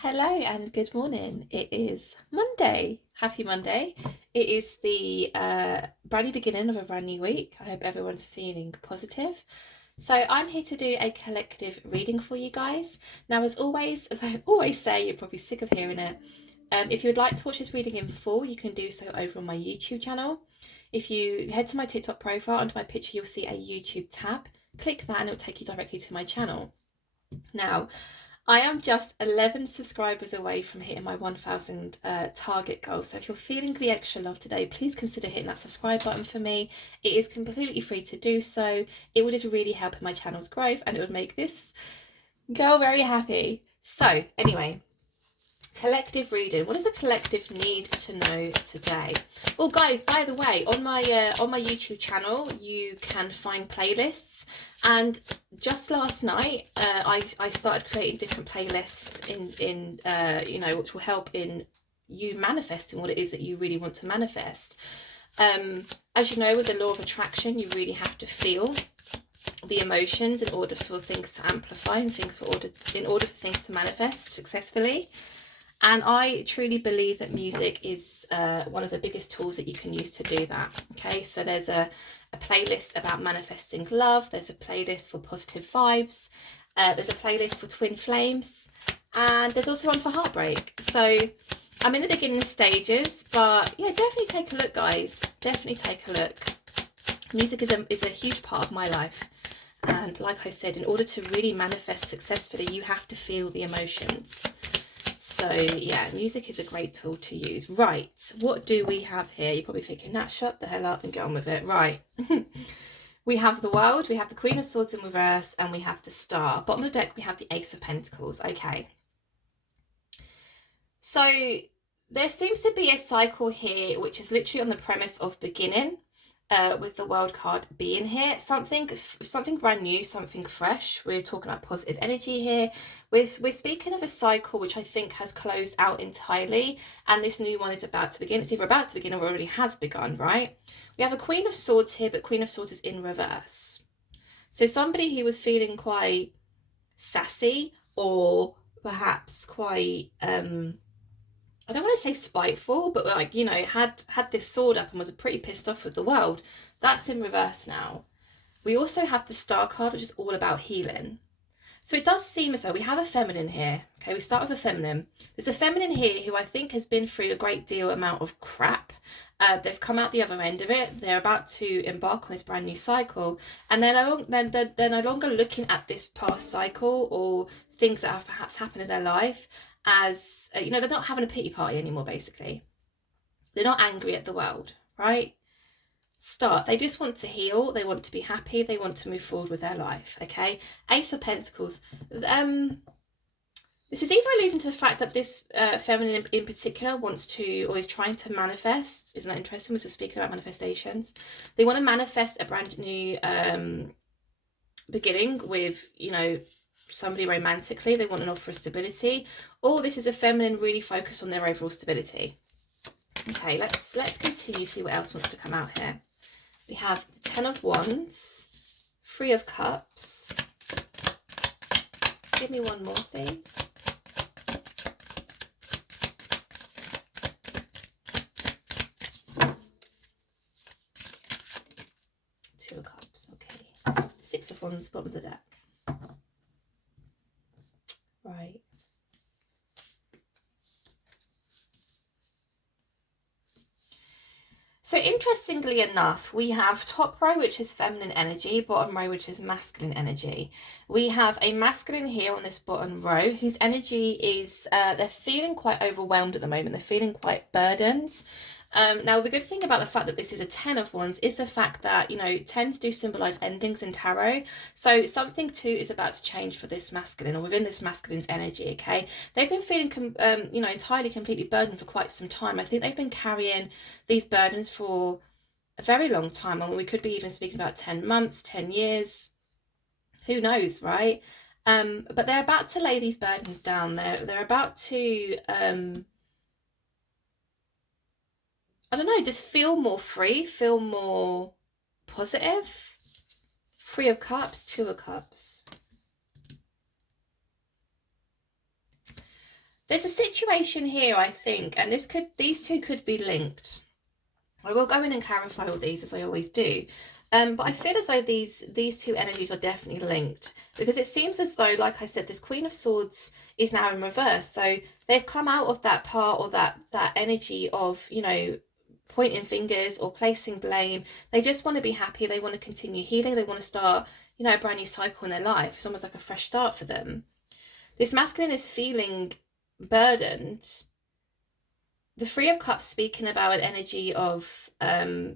Hello and good morning. It is Monday. Happy Monday. It is the brand new beginning of a brand new week. I hope everyone's feeling positive. So I'm here to do a collective reading for you guys. Now, as I always say, you're probably sick of hearing it. If you would like to watch this reading in full, you can do so over on my YouTube channel. If you head to my TikTok profile, under my picture, you'll see a YouTube tab. Click that and it'll take you directly to my channel. Now, I am just 11 subscribers away from hitting my 1,000 target goal. So if you're feeling the extra love today, please consider hitting that subscribe button for me. It is completely free to do so. It would just really help in my channel's growth and it would make this girl very happy. So anyway, collective reading. What does a collective need to know today? Well, guys, by the way, on my YouTube channel, you can find playlists. And just last night, I started creating different playlists in which will help in you manifesting what it is that you really want to manifest. As you know, with the law of attraction, you really have to feel the emotions in order for things to amplify and in order for things to manifest successfully. And I truly believe that music is one of the biggest tools that you can use to do that. Okay, so there's a playlist about manifesting love. There's a playlist for positive vibes. There's a playlist for twin flames. And there's also one for heartbreak. So I'm in the beginning stages, but yeah, definitely take a look, guys. Definitely take a look. Music is a huge part of my life. And like I said, in order to really manifest successfully, you have to feel the emotions. So yeah, music is a great tool to use. Right, what do we have here? You're probably thinking, Nat, shut the hell up and get on with it. Right. We have the World, we have the Queen of Swords in reverse, and we have the Star. Bottom of the deck, we have the Ace of Pentacles. Okay. So there seems to be a cycle here, which is literally on the premise of beginning. With the World card being here, something brand new, something fresh. We're talking about positive energy here. We're speaking of a cycle which I think has closed out entirely, and this new one is about to begin. It's either about to begin or already has begun, right? We have a Queen of Swords here, but Queen of Swords is in reverse. So somebody who was feeling quite sassy or perhaps quite I don't want to say spiteful, but like, you know, had this sword up and was pretty pissed off with the world. That's in reverse now. We also have the Star card, which is all about healing. So it does seem as though we have a feminine here. Okay, we start with a feminine. There's a feminine here who I think has been through a great deal amount of crap. They've come out the other end of it. They're about to embark on this brand new cycle, and they're no longer looking at this past cycle or things that have perhaps happened in their life as they're not having a pity party anymore. Basically, they're not angry at the world, right? They just want to heal, they want to be happy, they want to move forward with their life. Okay, Ace of Pentacles. This is either alluding to the fact that this feminine in particular wants to, or is trying to manifest. Isn't that interesting? We're speaking about manifestations. They want to manifest a brand new beginning with, somebody romantically. They want an offer of stability. Or this is a feminine really focused on their overall stability. Okay, let's continue, see what else wants to come out here. We have the Ten of Wands, Three of Cups. Give me one more, please. Two of Cups, okay. Six of Wands, bottom of the deck. Right. So interestingly enough, we have top row, which is feminine energy, bottom row, which is masculine energy. We have a masculine here on this bottom row whose energy is, they're feeling quite overwhelmed at the moment. They're feeling quite burdened. Now, the good thing about the fact that this is a 10 of Wands is the fact that, 10s do symbolize endings in tarot. So something too is about to change for this masculine, or within this masculine's energy, okay? They've been feeling, entirely, completely burdened for quite some time. I think they've been carrying these burdens for a very long time. I mean, we could be even speaking about 10 months, 10 years. Who knows, right? But they're about to lay these burdens down. They're about to... I don't know, just feel more free, feel more positive. Three of Cups, Two of Cups. There's a situation here, I think, and these two could be linked. I will go in and clarify all these as I always do. But I feel as though these two energies are definitely linked, because it seems as though, like I said, this Queen of Swords is now in reverse. So they've come out of that part, or that energy of, pointing fingers or placing blame. They just want to be happy. They want to continue healing. They want to start, a brand new cycle in their life. It's almost like a fresh start for them. This masculine is feeling burdened. The Three of Cups speaking about an energy of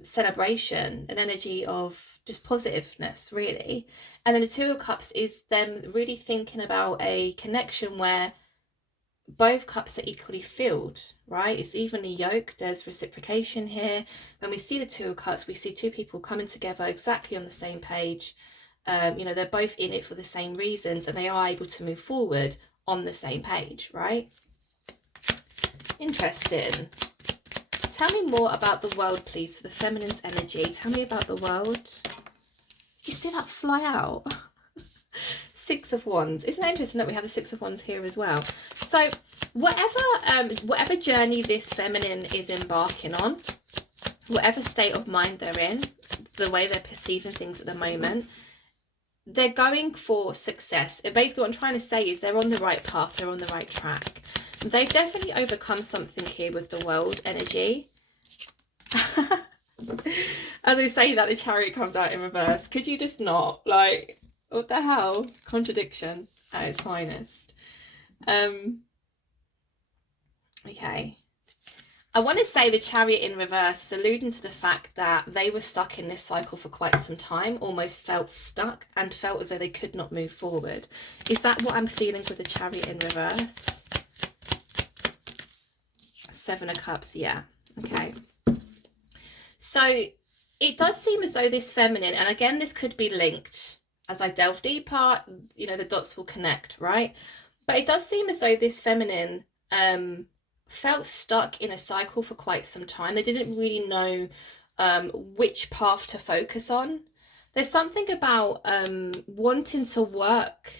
celebration, an energy of just positiveness, really. And then the Two of Cups is them really thinking about a connection where both cups are equally filled, right? It's evenly yoked. There's reciprocation here. When we see the Two of Cups, we see two people coming together exactly on the same page. They're both in it for the same reasons, and they are able to move forward on the same page, right? Interesting. Tell me more about the world, please, for the feminine's energy. Tell me about the world. You see that fly out? Six of Wands. Isn't that interesting that we have the Six of Wands here as well? So whatever journey this feminine is embarking on, whatever state of mind they're in, the way they're perceiving things at the moment, they're going for success. Basically what I'm trying to say is they're on the right path, they're on the right track. They've definitely overcome something here with the world energy. As I say that, the Chariot comes out in reverse. Could you just not? Like, what the hell? Contradiction at its finest. Okay. I want to say the Chariot in reverse is alluding to the fact that they were stuck in this cycle for quite some time, almost felt stuck and felt as though they could not move forward. Is that what I'm feeling with the Chariot in reverse? Seven of Cups, yeah. Okay. So it does seem as though this feminine, and again, this could be linked. As I delve deeper, the dots will connect, right? But it does seem as though this feminine felt stuck in a cycle for quite some time. They didn't really know which path to focus on. There's something about wanting to work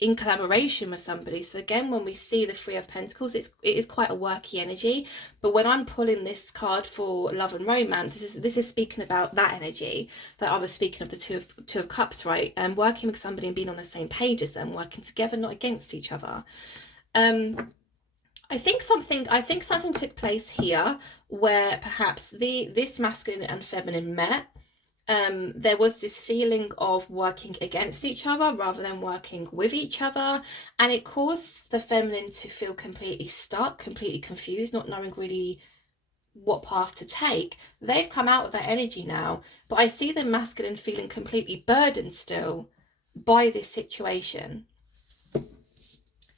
in collaboration with somebody. So again, when we see the Three of Pentacles, it is quite a worky energy. But when I'm pulling this card for love and romance, this is speaking about that energy that I was speaking of, the two of Cups, right? Working with somebody and being on the same page as them, working together, not against each other. I think something took place here where perhaps this masculine and feminine met. There was this feeling of working against each other rather than working with each other, and it caused the feminine to feel completely stuck, completely confused, not knowing really what path to take. They've come out of that energy now, but I see the masculine feeling completely burdened still by this situation.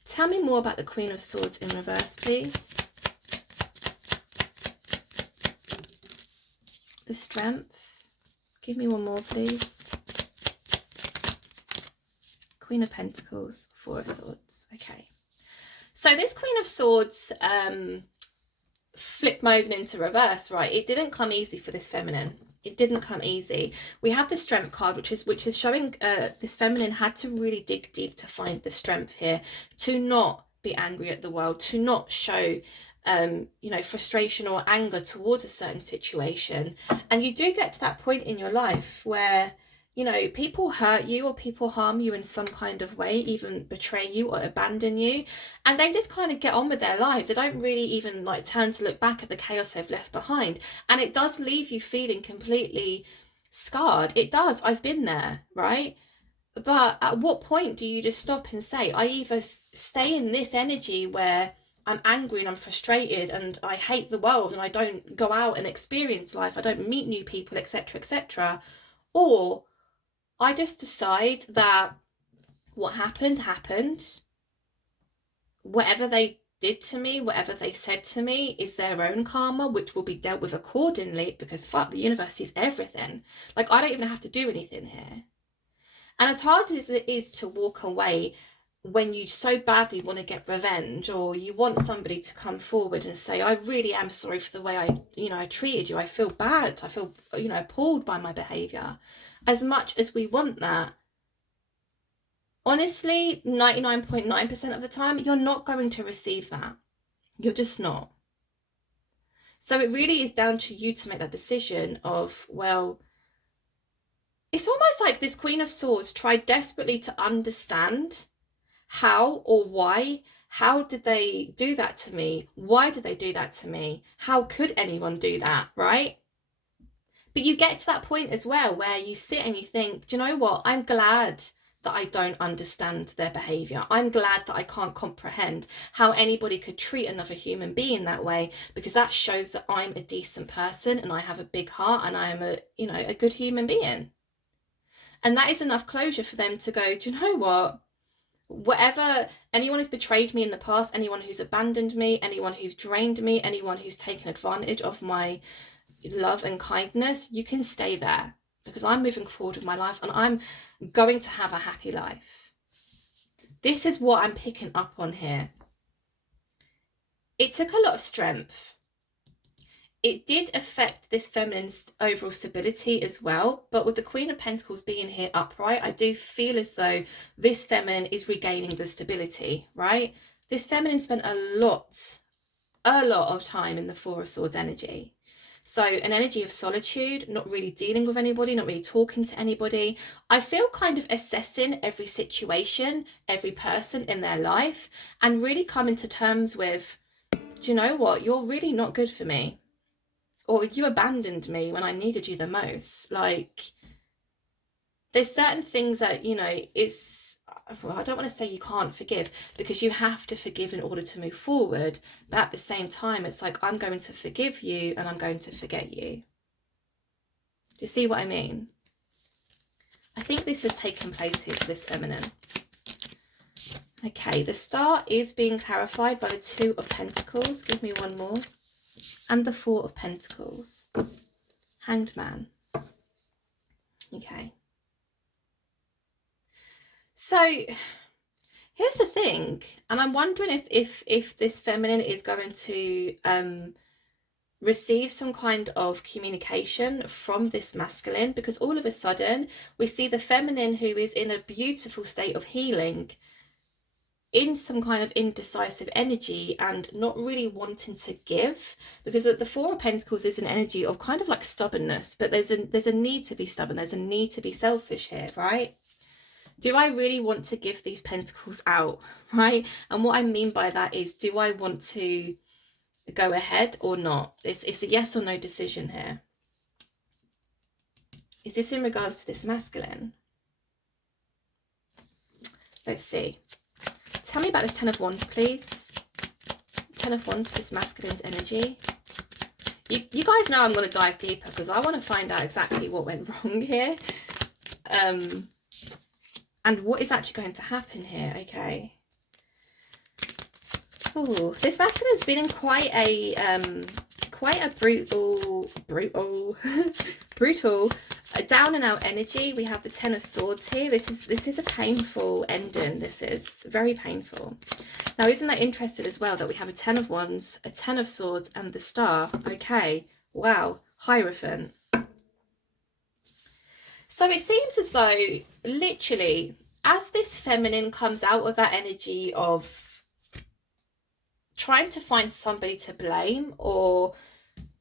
Tell me more about the Queen of Swords in reverse, please. The Strength. Give me one more, please. Queen of Pentacles, Four of Swords. Okay. So this Queen of Swords flipped mode into reverse, right? It didn't come easy for this feminine. It didn't come easy. We have the Strength card, which is showing this feminine had to really dig deep to find the strength here, to not be angry at the world, to not show frustration or anger towards a certain situation. And you do get to that point in your life where, people hurt you or people harm you in some kind of way, even betray you or abandon you, and they just kind of get on with their lives. They don't really even turn to look back at the chaos they've left behind. And it does leave you feeling completely scarred. It does. I've been there, right? But at what point do you just stop and say, I either stay in this energy where I'm angry and I'm frustrated and I hate the world and I don't go out and experience life, I don't meet new people, etc., etc., or I just decide that what happened, whatever they did to me, whatever they said to me is their own karma, which will be dealt with accordingly, because fuck, the universe sees everything. I don't even have to do anything here. And as hard as it is to walk away when you so badly want to get revenge, or you want somebody to come forward and say, I really am sorry for the way I treated you, I feel bad, I feel appalled by my behaviour. As much as we want that, honestly, 99.9% of the time, you're not going to receive that. You're just not. So it really is down to you to make that decision of, well, it's almost like this Queen of Swords tried desperately to understand how or why. How did they do that to me? Why did they do that to me? How could anyone do that, right? But you get to that point as well where you sit and you think, do you know what? I'm glad that I don't understand their behaviour. I'm glad that I can't comprehend how anybody could treat another human being that way, because that shows that I'm a decent person and I have a big heart and I am a good human being. And that is enough closure for them to go, do you know what? Whatever, anyone who's betrayed me in the past, anyone who's abandoned me, anyone who's drained me, anyone who's taken advantage of my love and kindness, you can stay there, because I'm moving forward with my life and I'm going to have a happy life. This is what I'm picking up on here. It took a lot of strength. It did affect this feminine's overall stability as well, but with the Queen of Pentacles being here upright, I do feel as though this feminine is regaining the stability, right? This feminine spent a lot of time in the Four of Swords energy. So an energy of solitude, not really dealing with anybody, not really talking to anybody. I feel kind of assessing every situation, every person in their life, and really coming to terms with, do you know what? You're really not good for me. Or you abandoned me when I needed you the most. Like, there's certain things that, well, I don't want to say you can't forgive, because you have to forgive in order to move forward. But at the same time, it's like, I'm going to forgive you and I'm going to forget you. Do you see what I mean? I think this has taken place here for this feminine. Okay, the Star is being clarified by the Two of Pentacles. Give me one more. And the Four of Pentacles. Hanged Man. Okay. So here's the thing, and I'm wondering if this feminine is going to receive some kind of communication from this masculine, because all of a sudden we see the feminine, who is in a beautiful state of healing, in some kind of indecisive energy and not really wanting to give, because the Four of Pentacles is an energy of kind of like stubbornness, but there's a need to be stubborn, there's a need to be selfish here, right? Do I really want to give these pentacles out, right? And what I mean by that is, do I want to go ahead or not? It's a yes or no decision here. Is this in regards to this masculine? Let's see. Tell me about this Ten of Wands, please. Ten of Wands for this masculine's energy. You guys know I'm going to dive deeper, because I want to find out exactly what went wrong here. And what is actually going to happen here, okay? Oh, this masculine's been in quite a brutal, down and out energy. We have the Ten of Swords here. This is a painful ending. This is very painful. Now, isn't that interesting as well that we have a Ten of Wands, a Ten of Swords, and the Star? Okay, wow, Hierophant. So it seems as though, literally, as this feminine comes out of that energy of trying to find somebody to blame, or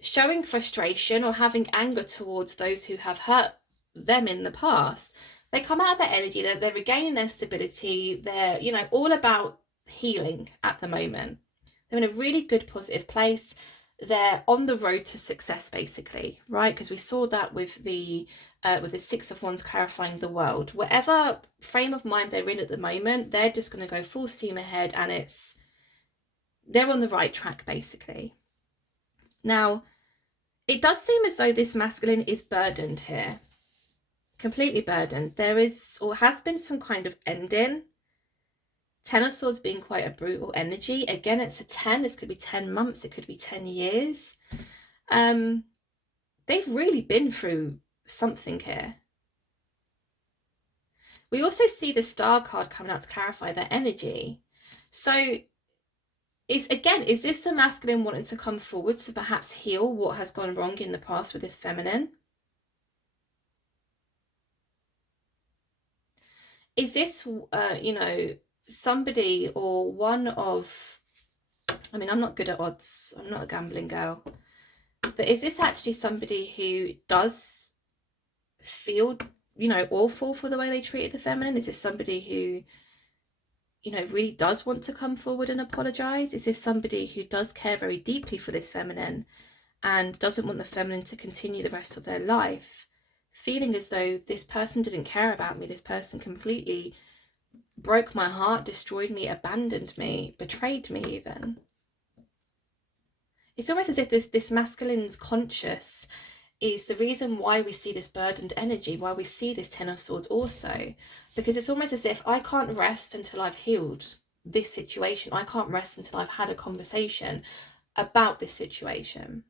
showing frustration or having anger towards those who have hurt them in the past, they come out of that energy, they're regaining their stability, they're, all about healing at the moment. They're in a really good, positive place. They're on the road to success, basically, right? Because we saw that with the Six of Wands clarifying the world. Whatever frame of mind they're in at the moment, they're just going to go full steam ahead, and they're on the right track, basically. Now, it does seem as though this masculine is burdened here, completely burdened. There is, or has been, some kind of ending. Ten of Swords being quite a brutal energy. Again, it's a 10. This could be 10 months. It could be 10 years. They've really been through something here. We also see the Star card coming out to clarify their energy. So is this the masculine wanting to come forward to perhaps heal what has gone wrong in the past with this feminine? is this, somebody or one of, I mean, I'm not good at odds. I'm not a gambling girl. But is this actually somebody who does feel, awful for the way they treated the feminine? Is this somebody who, really does want to come forward and apologize? Is this somebody who does care very deeply for this feminine and doesn't want the feminine to continue the rest of their life, feeling as though this person didn't care about me, this person completely broke my heart, destroyed me, abandoned me, betrayed me even? It's almost as if this masculine's conscious is the reason why we see this burdened energy, why we see this Ten of Swords also, because it's almost as if I can't rest until I've healed this situation. I can't rest until I've had a conversation about this situation,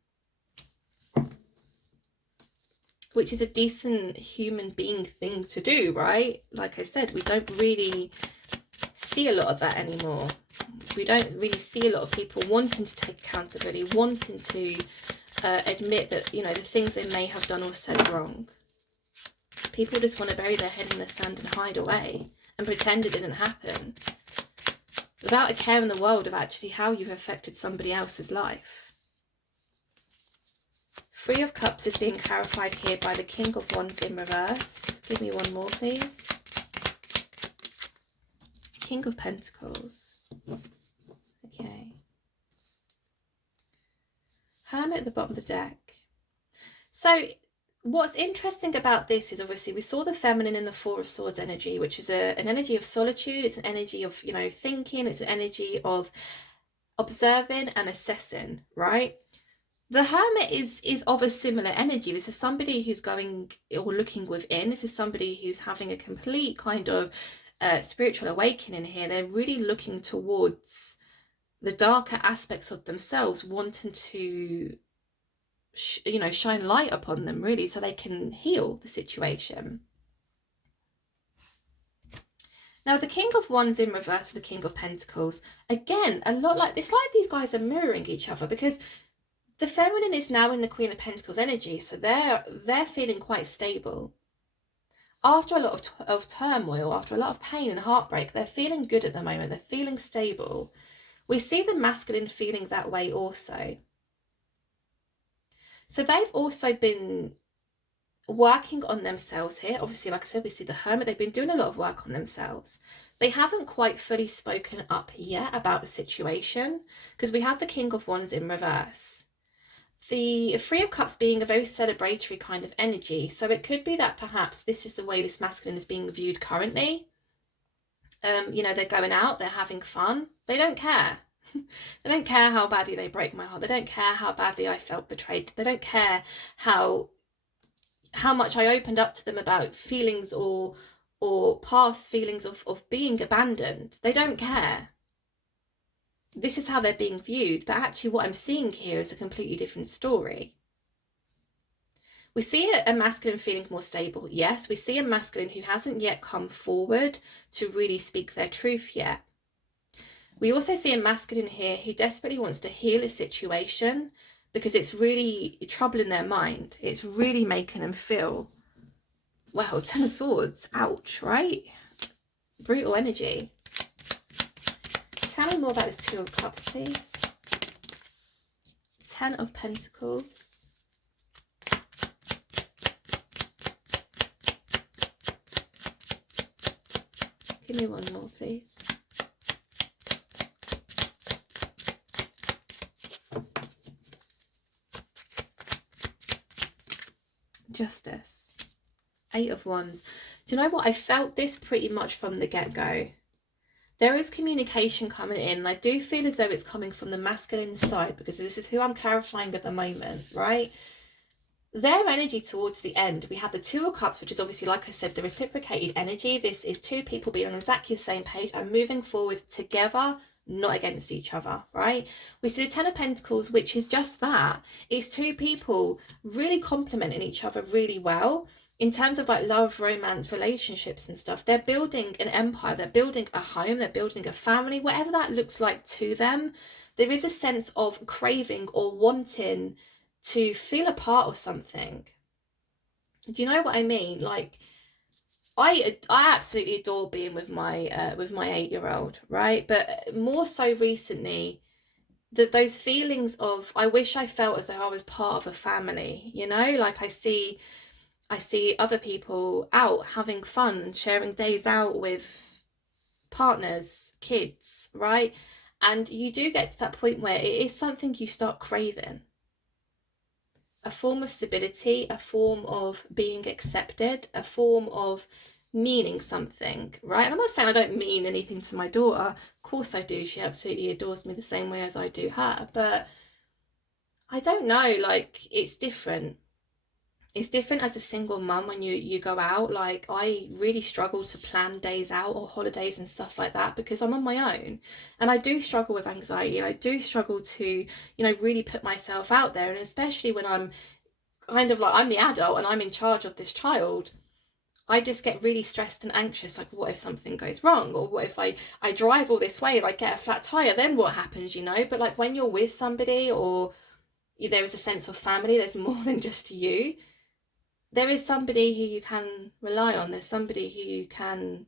which is a decent human being thing to do, right? Like I said, we don't really see a lot of that anymore. We don't really see a lot of people wanting to take accountability, wanting to admit that, the things they may have done or said wrong. People just want to bury their head in the sand and hide away and pretend it didn't happen, without a care in the world of actually how you've affected somebody else's life. Three of Cups is being clarified here by the King of Wands in reverse. Give me one more, please. King of Pentacles. Okay. Hermit at the bottom of the deck. So what's interesting about this is obviously we saw the feminine in the Four of Swords energy, which is an energy of solitude. It's an energy of, thinking. It's an energy of observing and assessing, right? The Hermit is of a similar energy. This is somebody who's going or looking within. This is somebody who's having a complete kind of spiritual awakening here. They're really looking towards the darker aspects of themselves, wanting to shine light upon them, really, so they can heal the situation. Now, the King of Wands in reverse for the King of Pentacles, again, a lot like this, like these guys are mirroring each other, because the feminine is now in the Queen of Pentacles energy, so they're feeling quite stable. After a lot of turmoil, after a lot of pain and heartbreak, they're feeling good at the moment. They're feeling stable. We see the masculine feeling that way also. So they've also been working on themselves here. Obviously, like I said, we see the Hermit. They've been doing a lot of work on themselves. They haven't quite fully spoken up yet about the situation, because we have the King of Wands in reverse. The Three of Cups being a very celebratory kind of energy. So it could be that perhaps this is the way this masculine is being viewed currently. They're going out, they're having fun. They don't care. They don't care how badly they break my heart. They don't care how badly I felt betrayed. They don't care how much I opened up to them about feelings or past feelings of being abandoned. They don't care. This is how they're being viewed, but actually what I'm seeing here is a completely different story. We see a masculine feeling more stable. Yes, we see a masculine who hasn't yet come forward to really speak their truth yet. We also see a masculine here who desperately wants to heal a situation because it's really troubling their mind. It's really making them feel, wow, 10 of Swords, ouch, right? Brutal energy. Tell me more about this Two of Cups, please. 10 of Pentacles. Give me one more, please. Justice. 8 of Wands. Do you know what? I felt this pretty much from the get-go. There is communication coming in, and I do feel as though it's coming from the masculine side, because this is who I'm clarifying at the moment, right? Their energy towards the end, we have the Two of Cups, which is obviously, like I said, the reciprocated energy. This is two people being on exactly the same page and moving forward together, not against each other, right? We see the 10 of Pentacles, which is just that. It's two people really complementing each other really well. In terms of like love, romance, relationships and stuff, they're building an empire, they're building a home, they're building a family, whatever that looks like to them. There is a sense of craving or wanting to feel a part of something. Do you know what I mean? Like, I absolutely adore being with my 8-year-old, right? But more so recently, that those feelings of I wish I felt as though I was part of a family, you know? Like I see other people out having fun, sharing days out with partners, kids, right? And you do get to that point where it is something you start craving, a form of stability, a form of being accepted, a form of meaning something, right? And I'm not saying I don't mean anything to my daughter. Of course I do. She absolutely adores me the same way as I do her. But I don't know, like it's different. It's different as a single mum when you go out. Like I really struggle to plan days out or holidays and stuff like that because I'm on my own, and I do struggle with anxiety, and I do struggle to really put myself out there, and especially when I'm kind of like I'm the adult and I'm in charge of this child. I just get really stressed and anxious, like what if something goes wrong, or what if I drive all this way and I get a flat tire, then what happens. But like when you're with somebody, or there is a sense of family, there's more than just you. There is somebody who you can rely on. There's somebody who you can,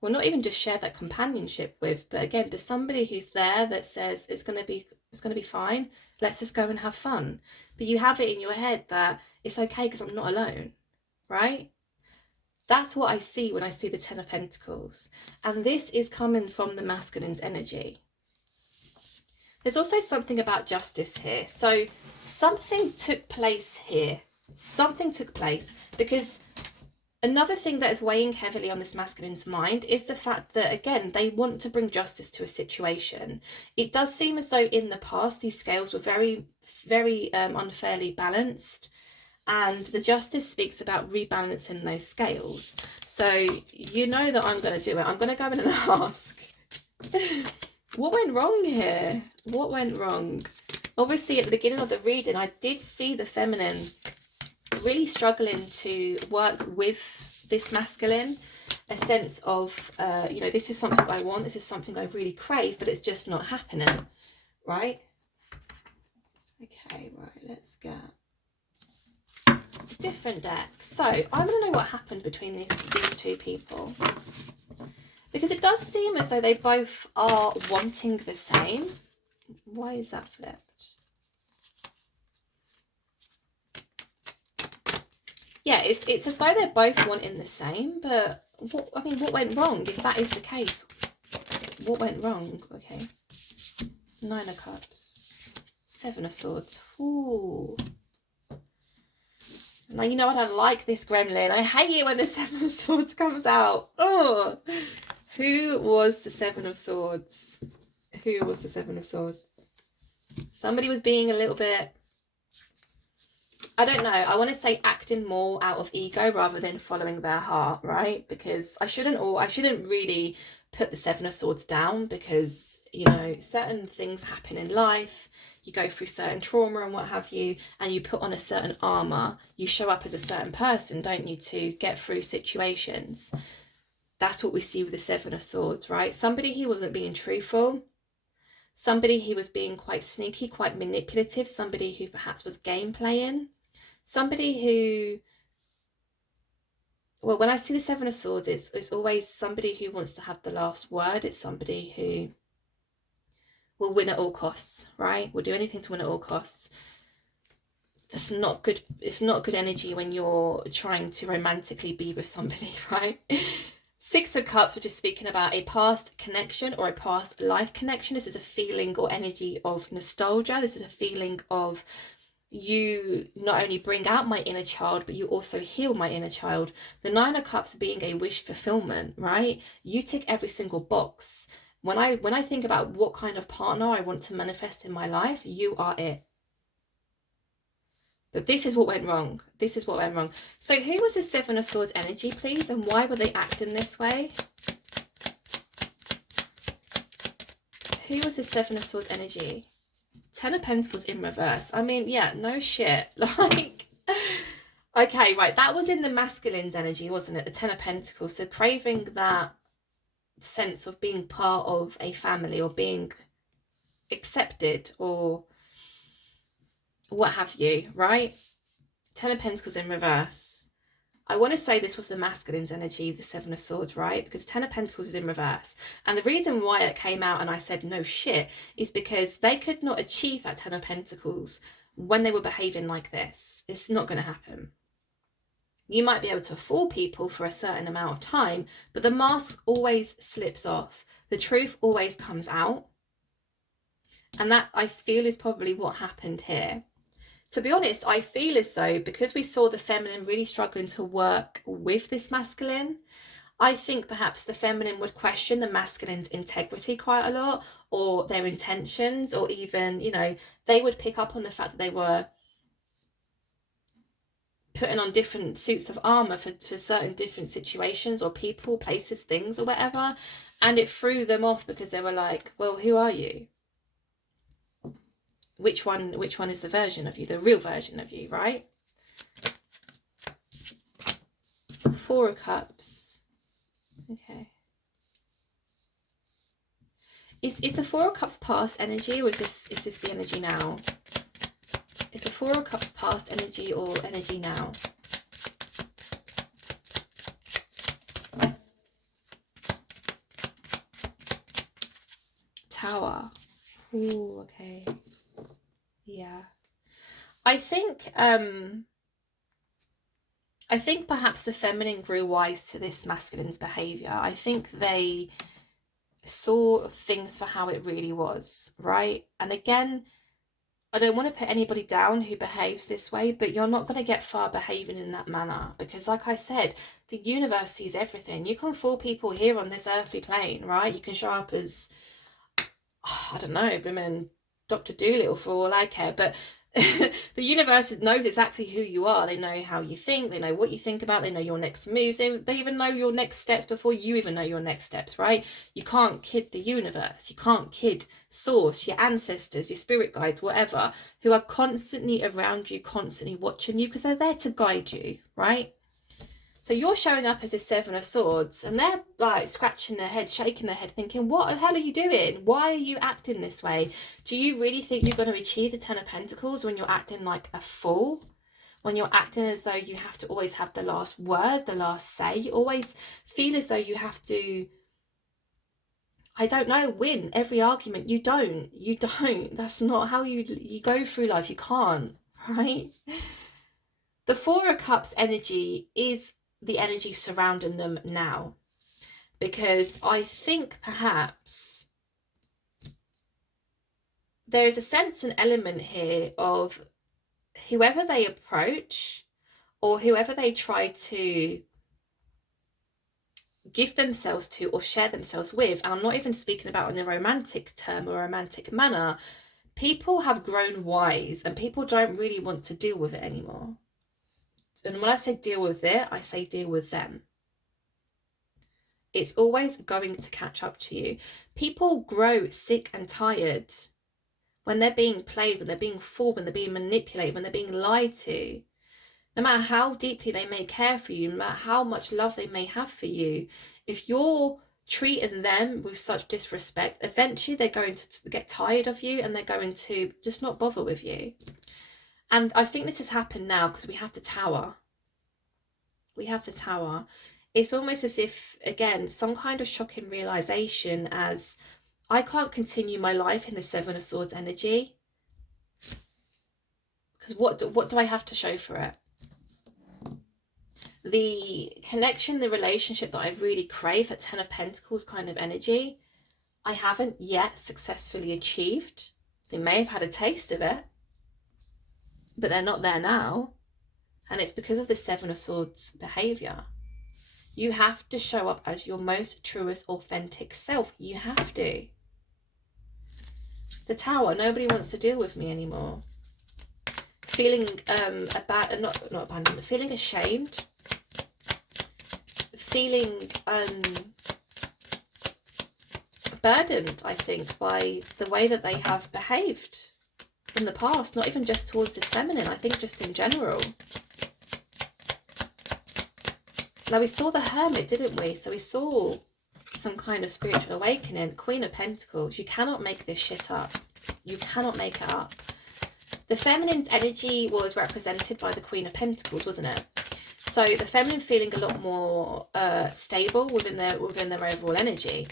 well, not even just share that companionship with, but again, there's somebody who's there that says it's going to be fine. Let's just go and have fun. But you have it in your head that it's okay because I'm not alone, right? That's what I see when I see the Ten of Pentacles. And this is coming from the masculine's energy. There's also something about justice here. So something took place here. Something took place because another thing that is weighing heavily on this masculine's mind is the fact that, again, they want to bring justice to a situation. It does seem as though in the past these scales were very, very unfairly balanced. And the justice speaks about rebalancing those scales. So you know that I'm going to do it. I'm going to go in and ask, what went wrong here? What went wrong? Obviously, at the beginning of the reading, I did see the feminine really struggling to work with this masculine. A sense of, this is something I want. This is something I really crave, but it's just not happening, right? Okay, right, let's get different deck. So I want to know what happened between these two people, because it does seem as though they both are wanting the same. Why is that flipped? Yeah, it's as though they're both wanting the same, but what went wrong? If that is the case, what went wrong? Okay, 9 of Cups, 7 of Swords. Ooh. Now, you know I don't like this gremlin. I hate it when the 7 of Swords comes out. Oh, who was the 7 of Swords? Who was the 7 of Swords? Somebody was being a little bit, I don't know, I want to say acting more out of ego rather than following their heart, right? Because I shouldn't really put the 7 of Swords down, because, certain things happen in life. You go through certain trauma and what have you, and you put on a certain armor. You show up as a certain person, don't you, to get through situations. That's what we see with the 7 of Swords, right? Somebody who wasn't being truthful. Somebody who was being quite sneaky, quite manipulative. Somebody who perhaps was game playing. Somebody who, well, when I see the 7 of Swords, it's always somebody who wants to have the last word. It's somebody who will win at all costs, right? Will do anything to win at all costs. That's not good. It's not good energy when you're trying to romantically be with somebody, right? 6 of Cups, which is speaking about a past connection or a past life connection. This is a feeling or energy of nostalgia. This is a feeling of, you not only bring out my inner child, but you also heal my inner child. The 9 of Cups being a wish fulfillment, right? You tick every single box. When I think about what kind of partner I want to manifest in my life, you are it. But this is what went wrong. This is what went wrong. So who was the 7 of Swords energy, please? And why were they acting this way? Who was the 7 of Swords energy? 10 of Pentacles in reverse. I mean, yeah, no shit. Like, okay, right. That was in the masculine's energy, wasn't it? The 10 of Pentacles. So craving that sense of being part of a family, or being accepted, or what have you, right? 10 of Pentacles in reverse. I want to say this was the masculine's energy, the Seven of Swords, right? Because Ten of Pentacles is in reverse. And the reason why it came out and I said no shit is because they could not achieve that Ten of Pentacles when they were behaving like this. It's not going to happen. You might be able to fool people for a certain amount of time, but the mask always slips off. The truth always comes out. And that, I feel, is probably what happened here. To be honest, I feel as though because we saw the feminine really struggling to work with this masculine, I think perhaps the feminine would question the masculine's integrity quite a lot, or their intentions, or even, you know, they would pick up on the fact that they were putting on different suits of armor for certain different situations or people, places, things, or whatever. And it threw them off because they were like, well, who are you? Which one is the version of you, the real version of you, right? Four of Cups. Okay. Is the Four of Cups past energy, or is this the energy now? Is the Four of Cups past energy or energy now? Tower. Ooh, okay. Yeah. I think perhaps the feminine grew wise to this masculine's behavior. I think they saw things for how it really was, right? And again, I don't want to put anybody down who behaves this way, but you're not going to get far behaving in that manner because, like I said, the universe sees everything. You can fool people here on this earthly plane, right? You can show up as, I don't know, women, Dr. Dolittle for all I care, but the universe knows exactly who you are. They know how you think, they know what you think about, they know your next moves, they even know your next steps before you even know your next steps, right? You can't kid the universe, you can't kid source, your ancestors, your spirit guides, whatever, who are constantly around you, constantly watching you, because they're there to guide you, right? So you're showing up as a Seven of Swords and they're like scratching their head, shaking their head, thinking, what the hell are you doing? Why are you acting this way? Do you really think you're going to achieve the Ten of Pentacles when you're acting like a fool? When you're acting as though you have to always have the last word, the last say? You always feel as though you have to, I don't know, win every argument. You don't. That's not how you go through life. You can't, right? The Four of Cups energy is the energy surrounding them now, because I think perhaps there is a sense and element here of whoever they approach or whoever they try to give themselves to or share themselves with, and I'm not even speaking about in a romantic term or romantic manner, people have grown wise and people don't really want to deal with it anymore. And when I say deal with it, I say deal with them. It's always going to catch up to you. People grow sick and tired when they're being played, when they're being fooled, when they're being manipulated, when they're being lied to. No matter how deeply they may care for you, no matter how much love they may have for you, if you're treating them with such disrespect, eventually they're going to get tired of you and they're going to just not bother with you. And I think this has happened now because we have the Tower. We have the Tower. It's almost as if, again, some kind of shocking realization as I can't continue my life in the Seven of Swords energy. Because what do I have to show for it? The connection, the relationship that I really crave, that Ten of Pentacles kind of energy, I haven't yet successfully achieved. They may have had a taste of it, but they're not there now. And it's because of the Seven of Swords behavior. You have to show up as your most truest, authentic self. You have to. The Tower, nobody wants to deal with me anymore. Feeling not abandoned, but feeling ashamed. Feeling burdened, I think, by the way that they have behaved in the past. Not even just towards this feminine, I think just in general. Now, we saw the Hermit, didn't we? So we saw some kind of spiritual awakening. Queen of Pentacles. You cannot make this shit up. You cannot make it up. The feminine's energy was represented by the Queen of Pentacles, wasn't it? So the feminine feeling a lot more stable within their overall energy.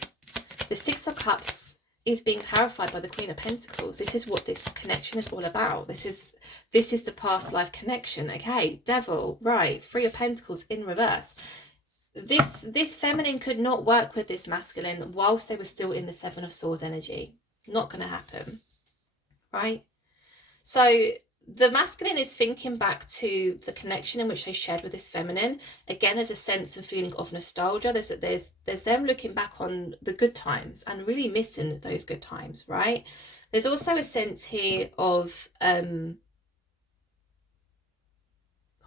The Six of Cups is being clarified by the Queen of Pentacles. This is what this connection is all about. This is the past life connection. Okay, Devil, right, Three of Pentacles in reverse. This feminine could not work with this masculine whilst they were still in the Seven of Swords energy. Not going to happen, right? So the masculine is thinking back to the connection in which they shared with this feminine. Again, there's a sense and feeling of nostalgia. There's them looking back on the good times and really missing those good times, right? There's also a sense here of what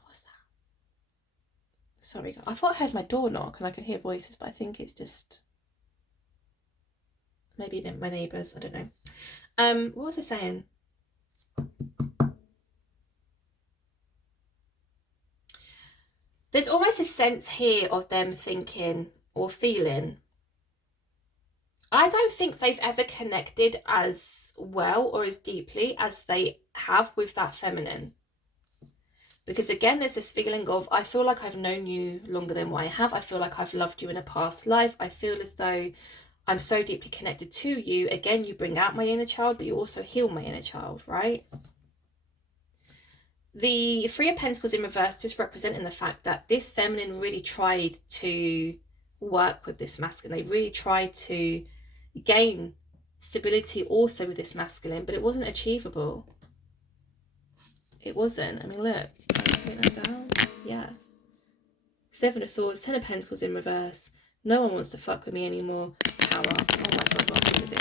was that? Sorry, I thought I heard my door knock and I could hear voices, but I think it's just maybe my neighbours. I don't know. What was I saying? There's almost a sense here of them thinking or feeling, I don't think they've ever connected as well or as deeply as they have with that feminine. Because again, there's this feeling of, I feel like I've known you longer than what I have. I feel like I've loved you in a past life. I feel as though I'm so deeply connected to you. Again, you bring out my inner child, but you also heal my inner child, right? The Three of Pentacles in reverse just representing the fact that this feminine really tried to work with this masculine. They really tried to gain stability also with this masculine, but it wasn't achievable. It wasn't. I mean, look. Can I put that down? Yeah. Seven of Swords, Ten of Pentacles in reverse. No one wants to fuck with me anymore. Tower. Oh my god, what am I gonna do?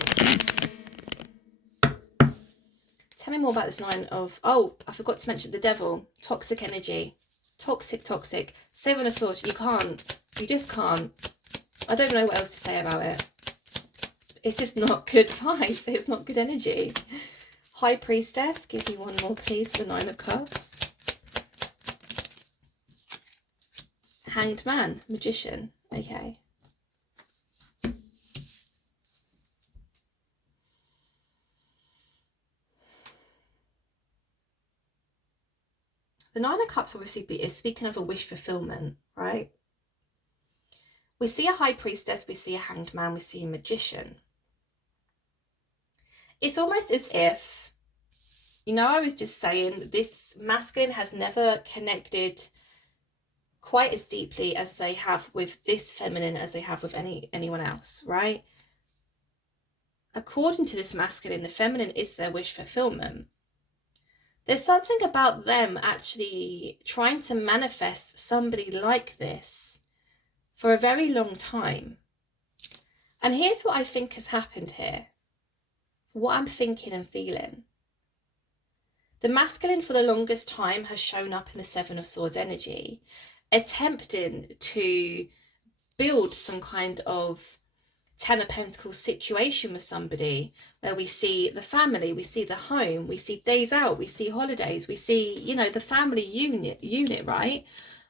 Tell me more about this Nine of... Oh, I forgot to mention the Devil. Toxic energy. Toxic. Seven of Swords. You can't. You just can't. I don't know what else to say about it. It's just not good vibes. It's not good energy. High Priestess. Give me one more, please, for the Nine of Cups. Hanged Man. Magician. Okay. The Nine of Cups obviously is speaking of a wish fulfillment, right? We see a High Priestess, we see a Hanged Man, we see a Magician. It's almost as if, you know, I was just saying, this masculine has never connected quite as deeply as they have with this feminine as they have with anyone else, right? According to this masculine, the feminine is their wish fulfillment. There's something about them actually trying to manifest somebody like this for a very long time. And here's what I think has happened here. What I'm thinking and feeling. The masculine for the longest time has shown up in the Seven of Swords energy, attempting to build some kind of Ten of Pentacles situation with somebody where we see the family, we see the home, we see days out, we see holidays, we see, you know, the family unit, right?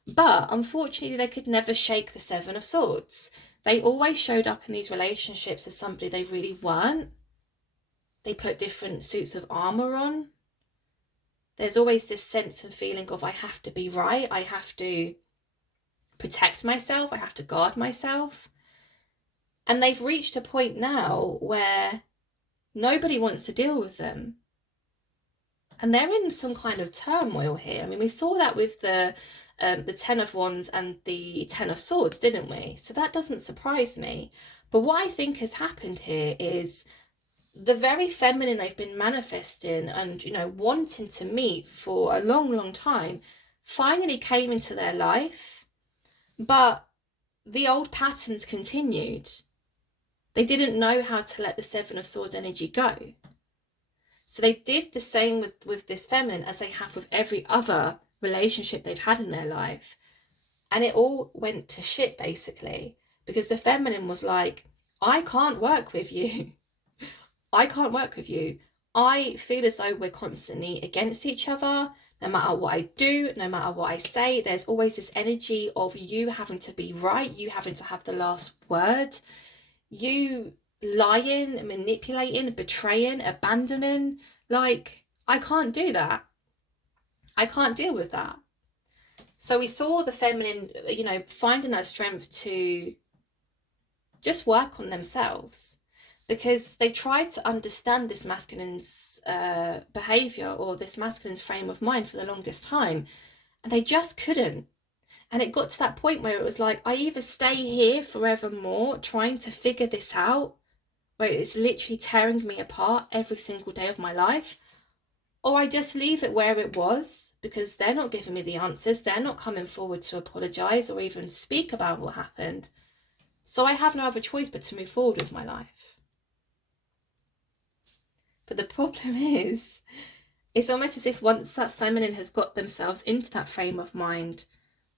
But unfortunately, they could never shake the Seven of Swords. They always showed up in these relationships as somebody they really weren't. They put different suits of armor on. There's always this sense and feeling of, I have to be right, I have to protect myself, I have to guard myself. And they've reached a point now where nobody wants to deal with them. And they're in some kind of turmoil here. I mean, we saw that with the Ten of Wands and the Ten of Swords, didn't we? So that doesn't surprise me. But what I think has happened here is the very feminine they've been manifesting and, you know, wanting to meet for a long time finally came into their life. But the old patterns continued. They didn't know how to let the Seven of Swords energy go. So they did the same with this feminine as they have with every other relationship they've had in their life. And it all went to shit, basically, because the feminine was like, I can't work with you. I can't work with you. I feel as though we're constantly against each other. No matter what I do, no matter what I say, there's always this energy of you having to be right, you having to have the last word. You lying, manipulating, betraying, abandoning. Like, I can't do that. I can't deal with that. So we saw the feminine, finding that strength to just work on themselves, because they tried to understand this masculine's behavior, or this masculine's frame of mind, for the longest time, and they just couldn't. And it got to that point where it was like, I either stay here forevermore trying to figure this out, where it's literally tearing me apart every single day of my life, or I just leave it where it was, because they're not giving me the answers. They're not coming forward to apologise or even speak about what happened. So I have no other choice but to move forward with my life. But the problem is, it's almost as if once that feminine has got themselves into that frame of mind,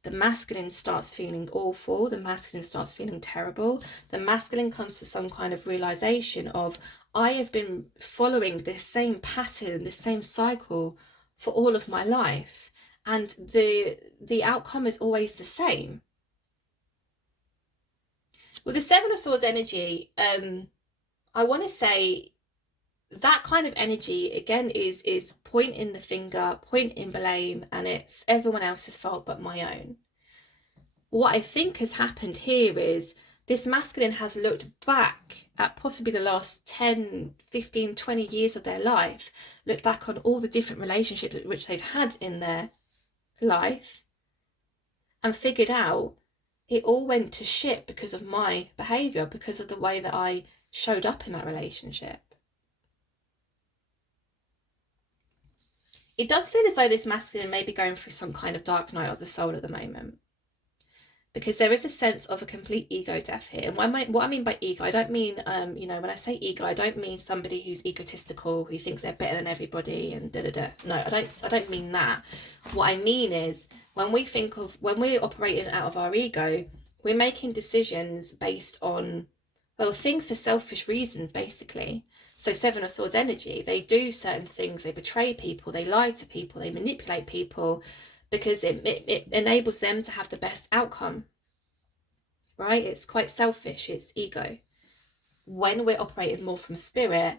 the masculine starts feeling awful, the masculine starts feeling terrible, the masculine comes to some kind of realization of, I have been following this same pattern, this same cycle for all of my life, and the outcome is always the same. With the Seven of Swords energy, I want to say that kind of energy, again, is pointing the finger, pointing blame, and it's everyone else's fault but my own. What I think has happened here is this masculine has looked back at possibly the last 10, 15, 20 years of their life, looked back on all the different relationships which they've had in their life, and figured out it all went to shit because of my behaviour, because of the way that I showed up in that relationship. It does feel as though this masculine may be going through some kind of dark night of the soul at the moment, because there is a sense of a complete ego death here. And what I mean by ego, I don't mean, when I say ego, I don't mean somebody who's egotistical, who thinks they're better than everybody and da-da-da. No, I don't mean that. What I mean is, when we're operating out of our ego, we're making decisions based on, things for selfish reasons, basically. So Seven of Swords energy, they do certain things, they betray people, they lie to people, they manipulate people, because it enables them to have the best outcome, right? It's quite selfish, it's ego. When we're operating more from spirit,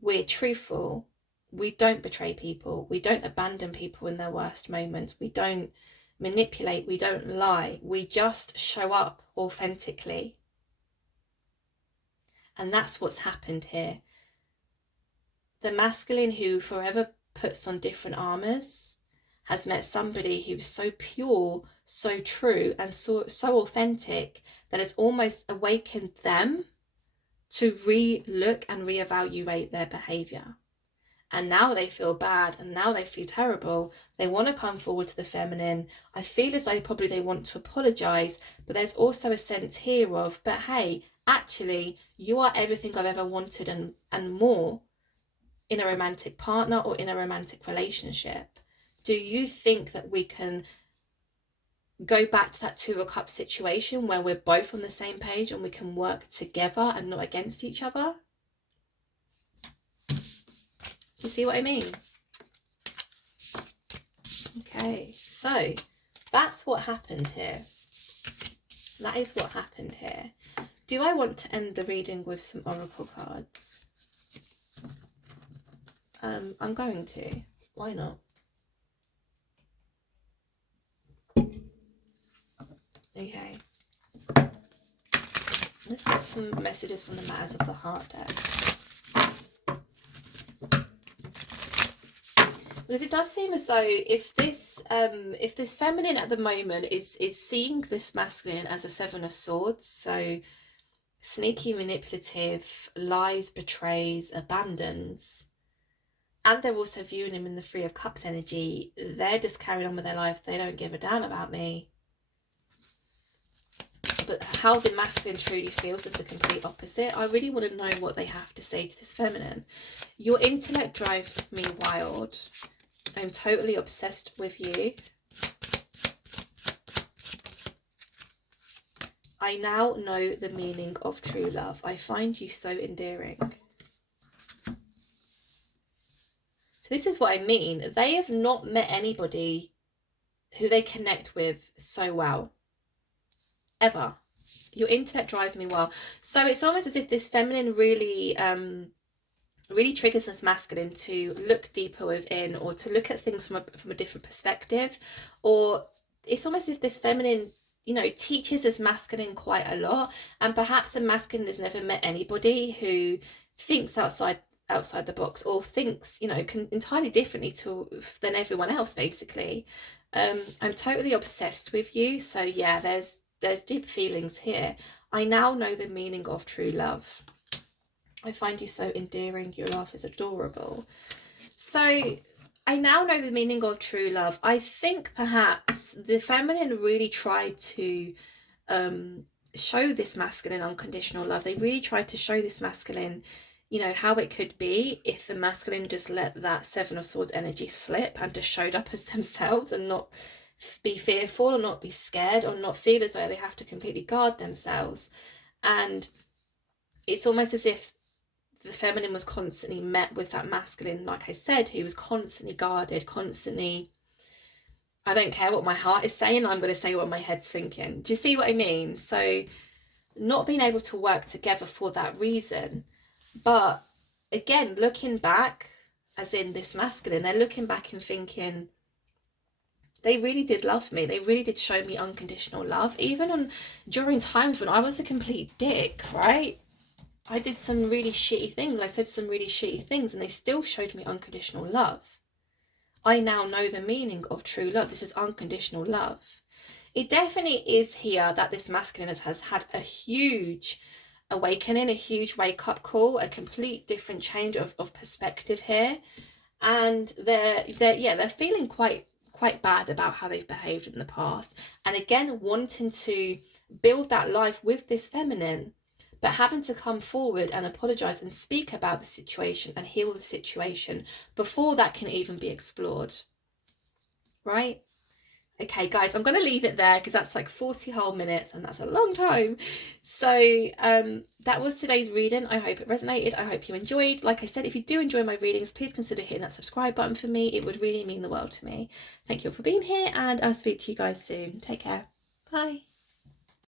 we're truthful. We don't betray people. We don't abandon people in their worst moments. We don't manipulate. We don't lie. We just show up authentically. And that's what's happened here. The masculine, who forever puts on different armours, has met somebody who's so pure, so true, and so authentic, that it's almost awakened them to re-look and reevaluate their behaviour. And now they feel bad, and now they feel terrible. They want to come forward to the feminine. I feel as though probably they want to apologise, but there's also a sense here of, but hey, actually, you are everything I've ever wanted and more in a romantic partner or in a romantic relationship. Do you think that we can go back to that Two of Cups situation where we're both on the same page and we can work together and not against each other? You see what I mean? Okay, so that's what happened here. That is what happened here. Do I want to end the reading with some oracle cards? I'm going to. Why not? Okay. Let's get some messages from the Matters of the Heart deck. Because it does seem as though if this feminine at the moment is seeing this masculine as a Seven of Swords, so sneaky, manipulative, lies, betrays, abandons, and they're also viewing him in the Three of Cups energy, they're just carrying on with their life. They don't give a damn about me. But how the masculine truly feels is the complete opposite. I really want to know what they have to say to this feminine. Your intellect drives me wild. I'm totally obsessed with you. I now know the meaning of true love. I find you so endearing. So this is what I mean. They have not met anybody who they connect with so well. Ever. Your intellect drives me wild. So it's almost as if this feminine really triggers this masculine to look deeper within, or to look at things from a different perspective, or it's almost as if this feminine, you know, teaches this masculine quite a lot, and perhaps the masculine has never met anybody who thinks outside the box, or thinks, you know, entirely differently to than everyone else, basically. I'm totally obsessed with you. So yeah, there's deep feelings here. I now know the meaning of true love. I find you so endearing. Your laugh is adorable. So I now know the meaning of true love. I think perhaps the feminine really tried to show this masculine unconditional love. They really tried to show this masculine, you know, how it could be if the masculine just let that Seven of Swords energy slip and just showed up as themselves, and not be fearful, or not be scared, or not feel as though they have to completely guard themselves. And it's almost as if the feminine was constantly met with that masculine, like I said, who was constantly guarded, constantly, I don't care what my heart is saying, I'm going to say what my head's thinking. Do you see what I mean? So not being able to work together for that reason. But again, looking back, as in this masculine, they're looking back and thinking, they really did love me. They really did show me unconditional love, even during times when I was a complete dick, right? I did some really shitty things. I said some really shitty things, and they still showed me unconditional love. I now know the meaning of true love. This is unconditional love. It definitely is here that this masculine has had a huge awakening, a huge wake-up call, a complete different change of perspective here. And they're feeling quite bad about how they've behaved in the past. And again, wanting to build that life with this feminine, but having to come forward and apologize and speak about the situation and heal the situation before that can even be explored. Right? Okay, guys, I'm going to leave it there because that's like 40 whole minutes, and that's a long time. So that was today's reading. I hope it resonated. I hope you enjoyed. Like I said, if you do enjoy my readings, please consider hitting that subscribe button for me. It would really mean the world to me. Thank you all for being here, and I'll speak to you guys soon. Take care. Bye.